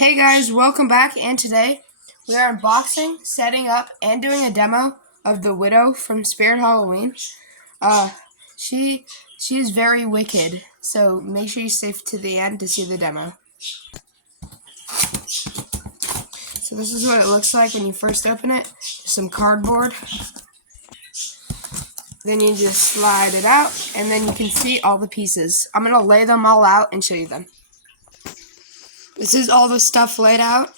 Hey guys, welcome back, and today we are unboxing, setting up, and doing a demo of the Widow from Spirit Halloween. She is very wicked, so make sure you stay to the end to see the demo. So this is what it looks like when you first open it. Some cardboard. Then you just slide it out, and then you can see all the pieces. I'm going to lay them all out and show you them. This is all the stuff laid out.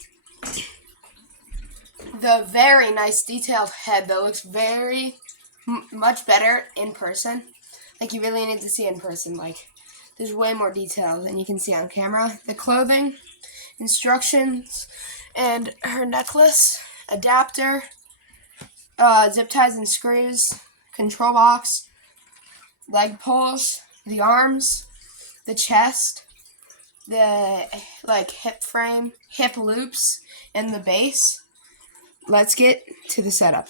The very nice detailed head that looks very much better in person. Like, you really need to see it in person. Like, there's way more detail than you can see on camera. The clothing, instructions, and her necklace, adapter, zip ties and screws, control box, leg pulls, the arms, the chest, the hip frame, hip loops, and the base. Let's get to the setup.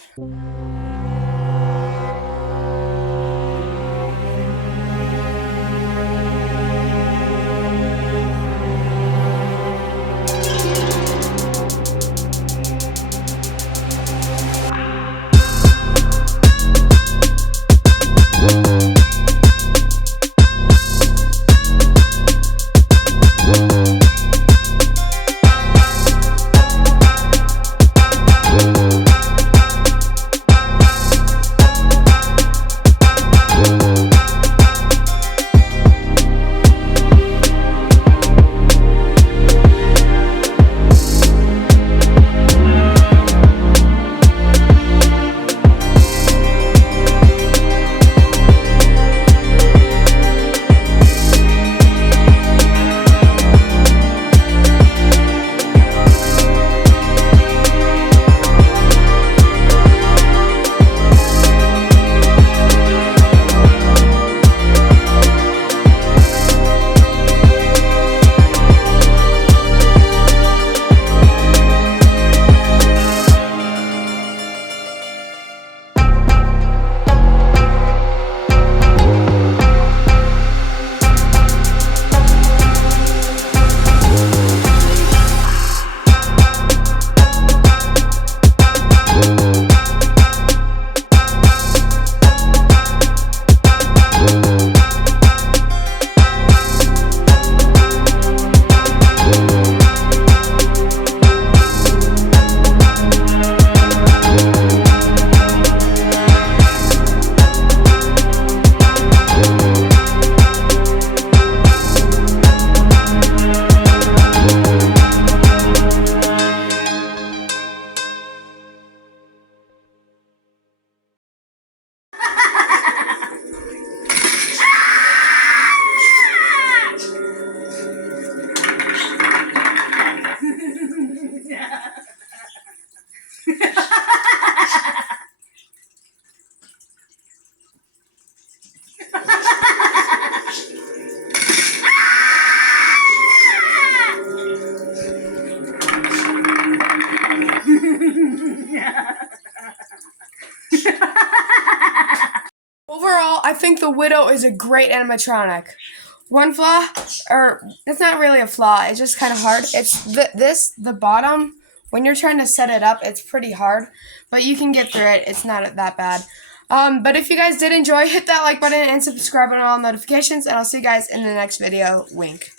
Overall, I think the Widow is a great animatronic. One flaw, or it's not really a flaw, it's just kind of hard. It's the bottom, when you're trying to set it up, it's pretty hard, but you can get through it. It's not that bad. But if you guys did enjoy, hit that like button and subscribe on all notifications, and I'll see you guys in the next video. Wink.